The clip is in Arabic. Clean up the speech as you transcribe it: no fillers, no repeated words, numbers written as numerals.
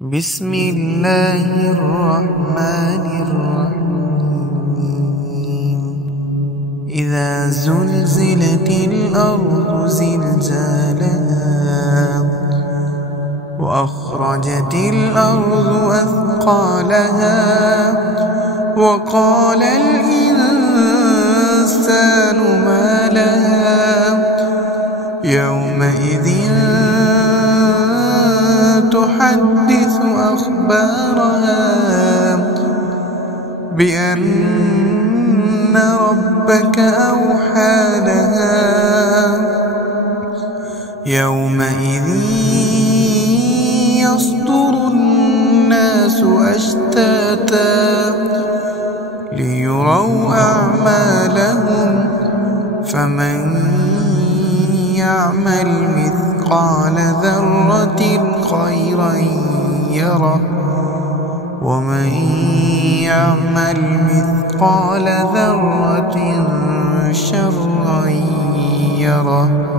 بسم الله الرحمن الرحيم إذا زلزلت الأرض زلزالها وأخرجت الأرض أثقالها وقال الإنسان ما لها يومئذ تحدث أخبارها بأن ربك أوحى لها يومئذ يصدر الناس أشتاتا ليروا أعمالهم فمن يعمل مثقال ذرة خيرا يره ومن يعمل مثقال ذرة شرا يره.